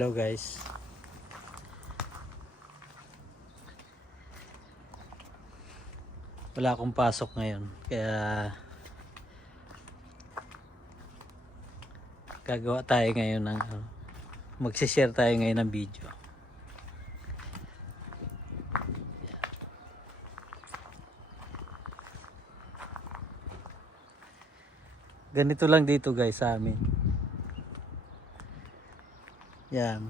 Hello guys. Wala akong pasok ngayon kaya gagawa tayo ngayon ng magsi-share tayo ngayon ng video. Ganito lang dito guys sa amin. Yan.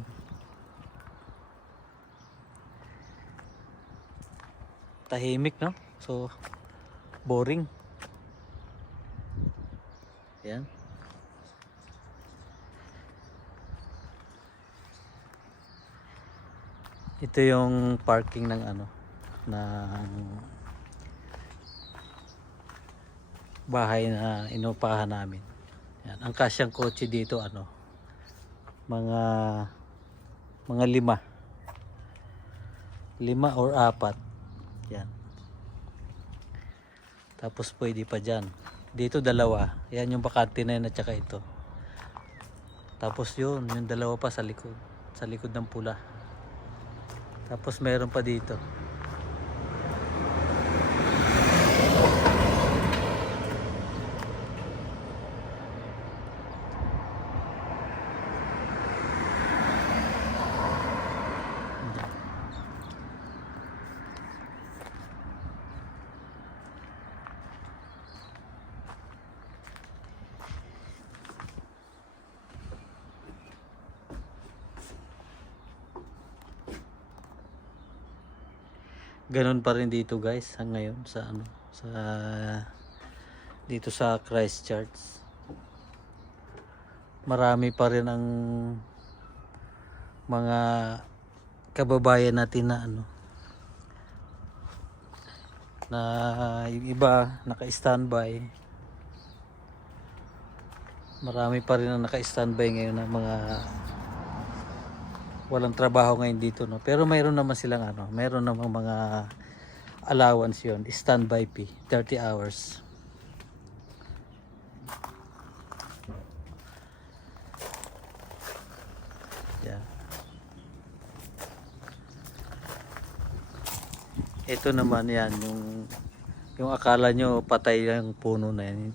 Tahimik, no? So boring. Yan. Ito yung parking ng ng bahay na inupahan namin. Yan. Ang kasyang kotse dito mga 5 or 4. Yan. Tapos pwede pa dyan. Dito 2. Yan yung bakante na yun at saka ito. Tapos yung 2 pa sa likod. Sa likod ng pula. Tapos meron pa dito. Ganun pa rin dito guys ngayon sa dito sa Christchurch. Marami pa rin ang mga kababayan natin na yung iba naka-standby. Marami pa rin ang naka-standby ngayon na mga walang trabaho ngayon dito, no. Pero mayroon naman silang mayroon namang mga allowance yon, standby fee, 30 hours. Yeah. Ito naman yan yung akala nyo patay yung puno na yan.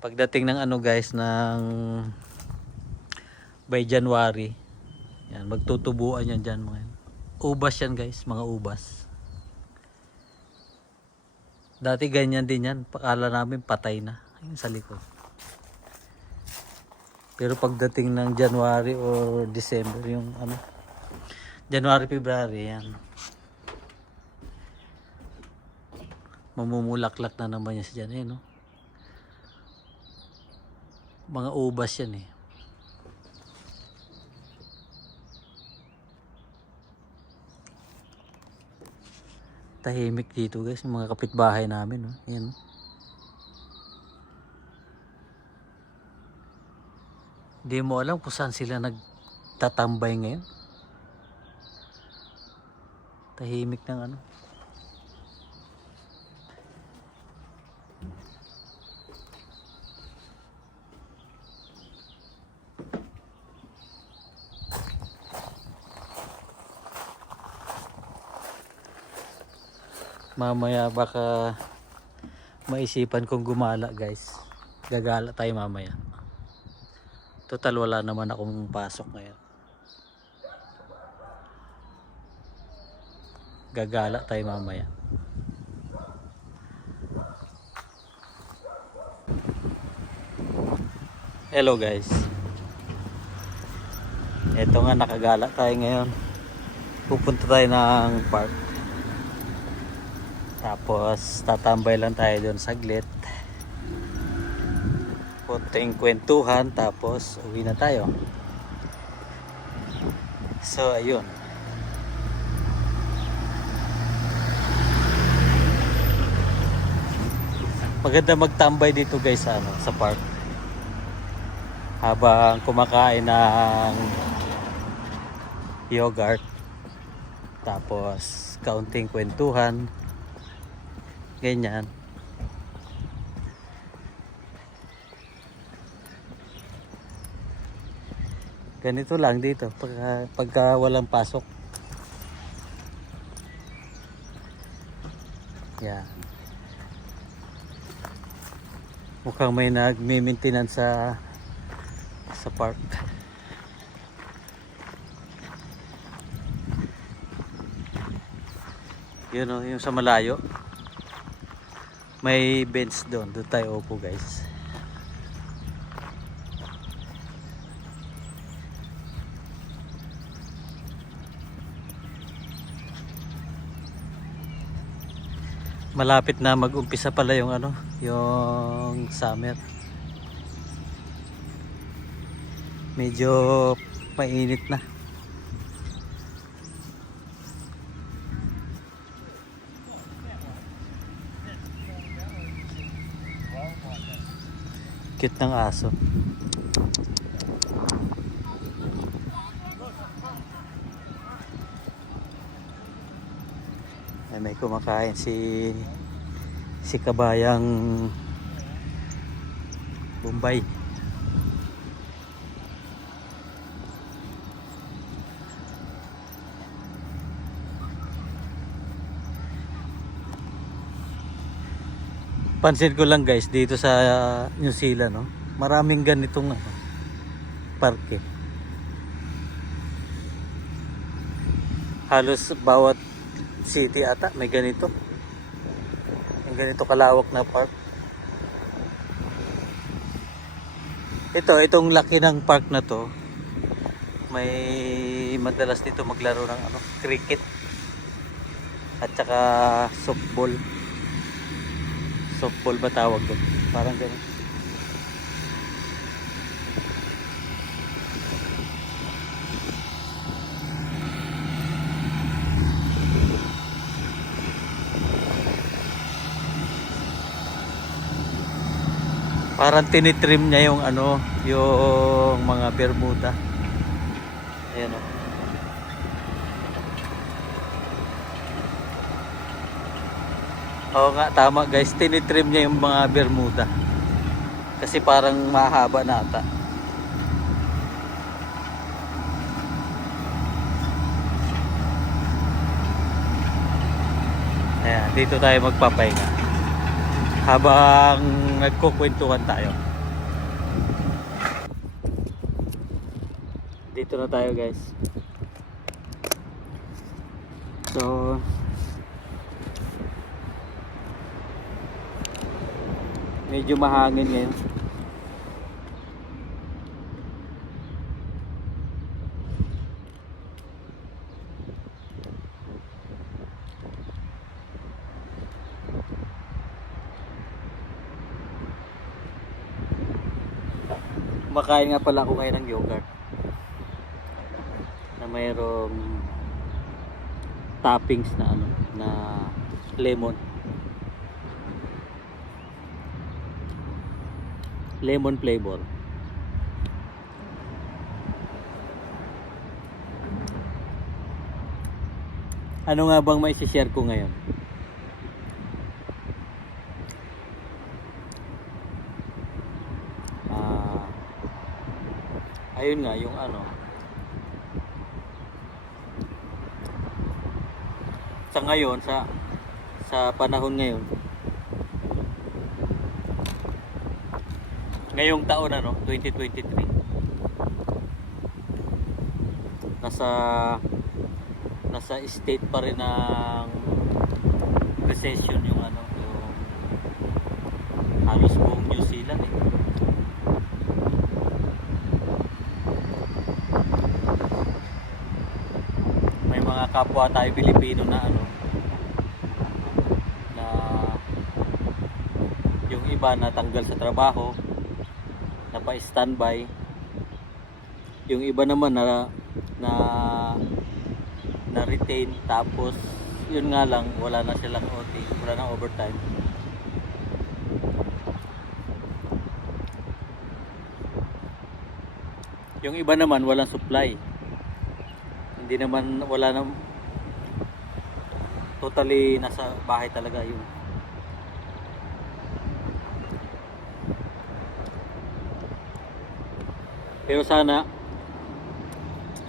Pagdating ng guys ng by January, yan, magtutubuan yan dyan mga yan. Ubas yan guys, mga ubas. Dati ganyan din yan, pakala namin patay na yung sa likod. Pero pagdating ng January or December, yung January, February, yan, mamumulaklak na naman yan siya dyan, no? Mga ubas yan eh. Tahimik dito guys, yung mga kapitbahay namin, no? Yan. Hindi mo alam kung saan sila nagtatambay ngayon. Tahimik ng mamaya baka maisipan kong gumala guys. Gagala tayo mamaya. Total wala naman akong pasok ngayon. Gagala tayo mamaya. Hello guys. Ito nga, nakagala tayo ngayon. Pupunta tayo ng park. Tapos tatambay lang tayo doon saglit. Punting kwentuhan, tapos uwi na tayo. So ayun. Maganda magtambay dito guys sa park. Habang kumakain ng yogurt. Tapos kaunting kwentuhan. Ganyan. Ganito lang dito pagka walang pasok. Yan. Mukhang may nagme-maintenance sa park. Yun o, yung sa malayo. May bench doon. Doon tayo upo guys. Malapit na mag-umpisa pala yung ano, yung summer. Medyo mainit na. Cute ng aso. Ay, may kumakain si kabayang Bombay. Pansin ko lang guys dito sa New Zealand, no, maraming ganitong parke. Halos bawat city ata may ganito. Yung ganito kalawak na park. Itong laki ng park na to, may madalas dito maglaro ng cricket at saka softball. Softball ba tawag doon? Parang gano'n. Parang tinitrim niya yung yung mga bermuda. Ayan o. Oo nga, tama guys, tinitrim niya yung mga bermuda. Kasi parang mahaba na ata. Ayan, dito tayo magpapahinga habang nagkukwentuhan tayo. Dito na tayo guys. So medyo mahangin ngayon. Kumakain nga pala ako ngayon ng yogurt na mayroong toppings na na lemon flavor. Ano nga bang mai-share ko ngayon? Ayun nga yung sa ngayon, sa panahon ngayon, ngayong taon 2023, nasa state pa rin ng recession yung halos buong New Zealand May mga kapwa tayo Pilipino na na yung iba natanggal sa trabaho, napa-standby. Yung iba naman na retain, tapos yun nga lang, wala na silang OT, wala na overtime. Yung iba naman walang supply, hindi naman, wala na, totally nasa bahay talaga yun. Pero sana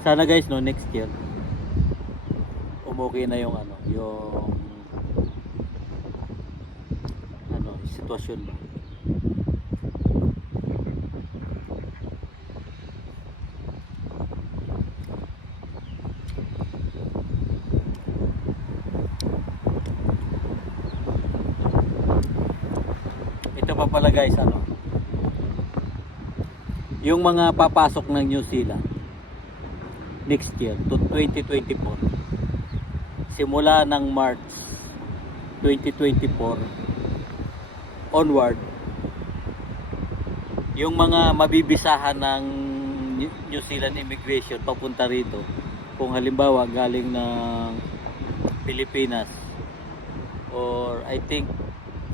Sana guys, no, next year umukay na yung ano, yung ano, sitwasyon ba. Ito pa pala guys, ano, yung mga papasok ng New Zealand next year to 2024, simula ng March 2024 onward, yung mga mabibisahan ng New Zealand immigration papunta rito, kung halimbawa galing ng Pilipinas or I think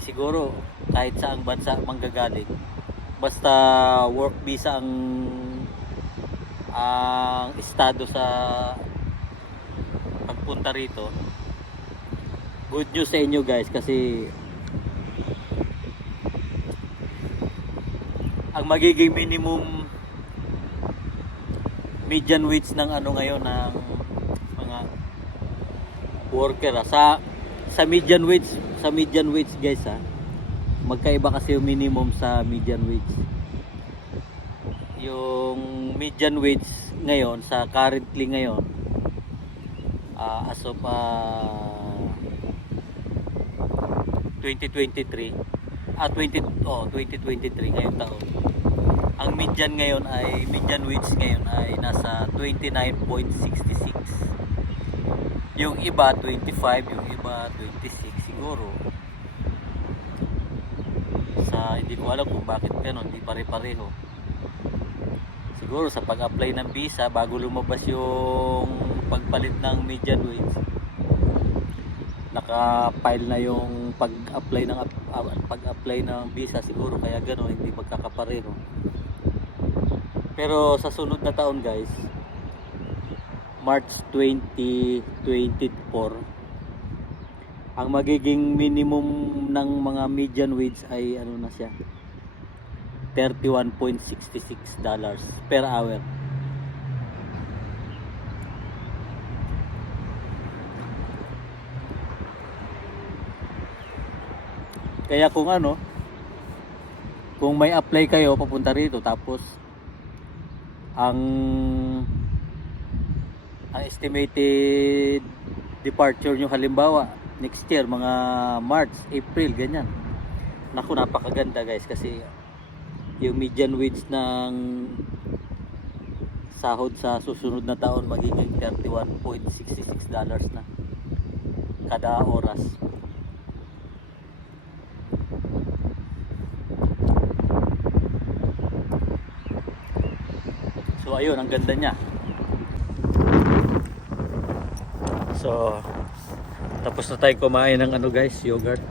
siguro kahit saang bansa manggagaling, basta work visa ang estado sa pagpunta rito, good news sa inyo guys, kasi ang magiging minimum median wage ng ano ngayon ng mga worker sa median wage guys magkaiba kasi yung minimum sa median wage. Yung median wage ngayon sa currently ngayon as of 2023 2023 ngayong taon, ang median wage ngayon ay nasa 29.66. Yung iba 25, yung iba 26 siguro. Hindi ko alam kung bakit gano'n, hindi pare-pareho. Siguro sa pag-apply ng visa bago lumabas yung pagpalit ng median wage, naka-file na yung pag-apply ng visa siguro, kaya gano'n hindi magkakapareho. Pero sa sunod na taon guys, March 2024, ang magiging minimum ng mga median wage ay ano na siya, $31.66 per hour. Kaya kung may apply kayo papunta rito, tapos ang estimated departure nyo halimbawa next year mga March, April, ganyan, naku, napakaganda guys, kasi yung median wage ng sahod sa susunod na taon magiging $31.66 na kada oras. So ayun, ang ganda niya. So tapos na tayo kumain ng ano guys, yogurt.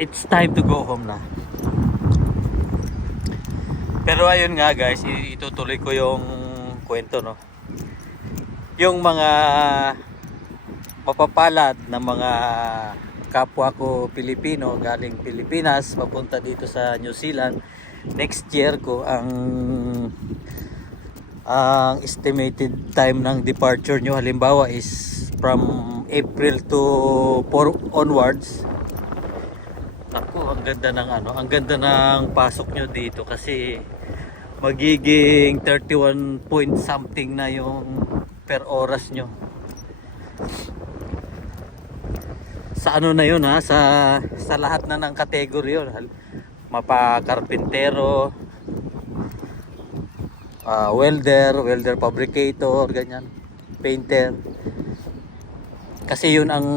It's time to go home na. Pero ayun nga guys, itutuloy ko yung kwento, no. Yung mga mapapalad na mga kapwa ko Pilipino galing Pilipinas papunta dito sa New Zealand, next year ko ang estimated time ng departure nyo halimbawa is from April to 4 onwards. Ako, ang ganda ng pasok nyo dito, kasi magiging 31 point something na yung per oras nyo. Sa ano na yun sa lahat na ng category yun. Mapa-karpintero, welder fabricator, ganyan, painter. Kasi yun ang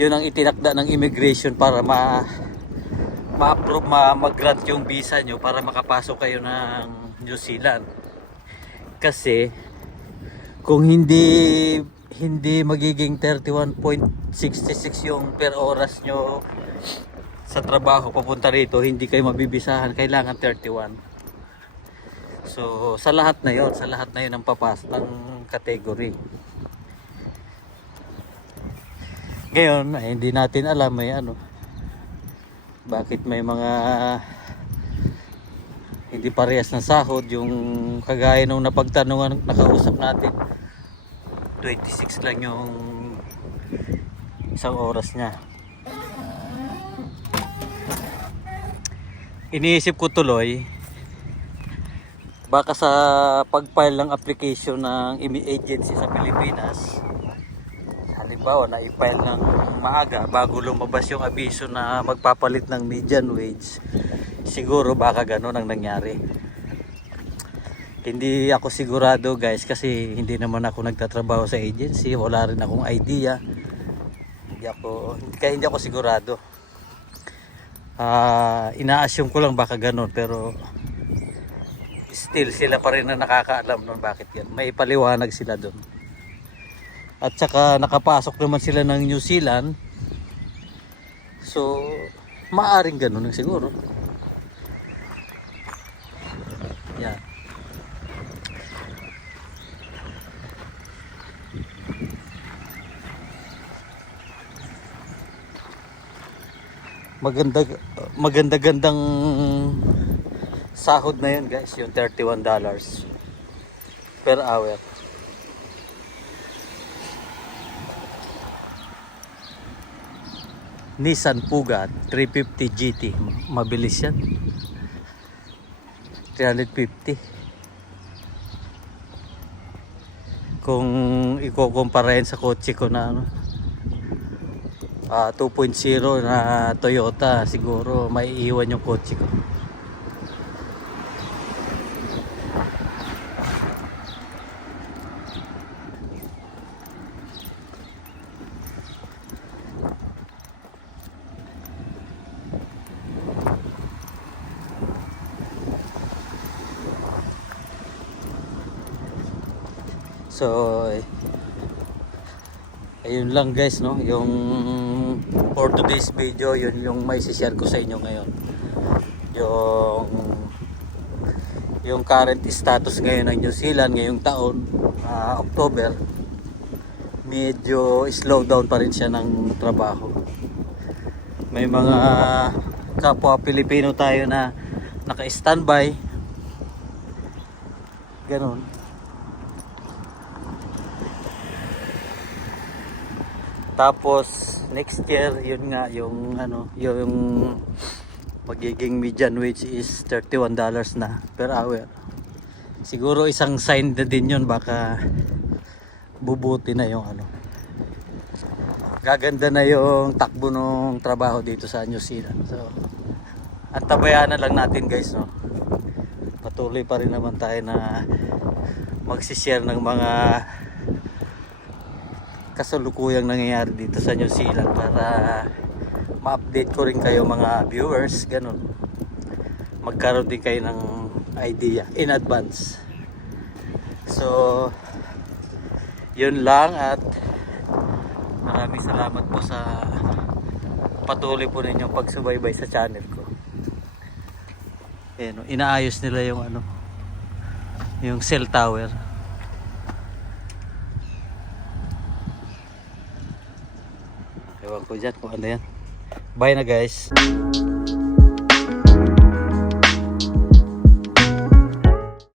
itinakda ng immigration para ma-approve, mag-grant yung visa nyo para makapasok kayo ng New Zealand. Kasi kung hindi magiging 31.66 yung per oras nyo sa trabaho papunta rito, hindi kayo mabibisahan, kailangan 31. So sa lahat na yon ang papas ng category. Ngayon hindi natin alam bakit may mga Hindi parehas ng sahod. Yung kagaya nung napagtanungan, nakausap natin, 26 lang yung isang oras niya. Iniisip ko tuloy, baka sa pag-file ng application ng agency sa Pilipinas, halimbawa na i-file ng maaga bago lumabas yung abiso na magpapalit ng median wage, siguro baka ganun ang nangyari. Hindi ako sigurado guys, kasi hindi naman ako nagtatrabaho sa agency, wala rin akong idea. Hindi ako sigurado. Ina-assume ko lang baka ganun, pero still sila pa rin na nakakaalam nun bakit yan. May paliwanag sila doon. At saka nakapasok naman sila ng New Zealand, so maaring ganun lang siguro. Yan. Maganda-gandang sahod na yun guys, yung $31 per hour. Nissan Pugad 350 GT, mabilis yan. 350 kung ikukumparahin sa kotse ko na 2.0 na Toyota, siguro may iwan yung kotse ko. So ayun lang guys, no, yung for today's video, yun yung may share ko sa inyo ngayon, yung current status ngayon ng New Zealand ngayong taon, October. Medyo slow down pa rin siya ng trabaho. May mga kapwa Pilipino tayo na naka-standby, ganun. Tapos next year, yun nga yung yung magiging median wage is $31 na per hour. Siguro isang sign na din yun, baka bubuti na yung gaganda na yung takbo ng trabaho dito sa New Zealand. So antabayanan lang natin guys, no. Patuloy pa rin naman tayo na magsishare ng mga kasalukuyang nangyayari dito sa New Zealand para ma-update ko rin kayo mga viewers, ganun. Magkaroon din kayo ng idea in advance. So yun lang, at maraming salamat po sa patuloy po ninyong pagsubaybay sa channel ko. Ayan, inaayos nila yung yung cell tower. Ewan ko dyan kung ano yan. Bye na guys.